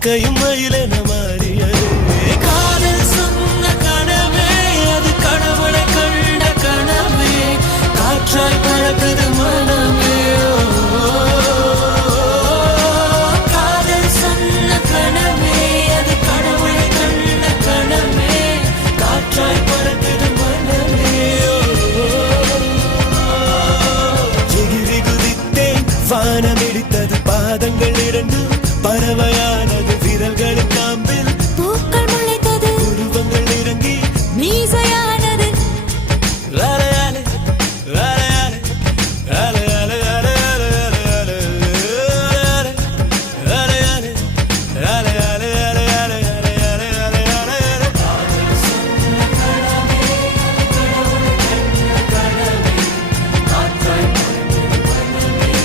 கையும் மயிலென மாறியதே காதல் சொன்ன கனவே அது கடவுளை கண்ட கனவே காற்றாய்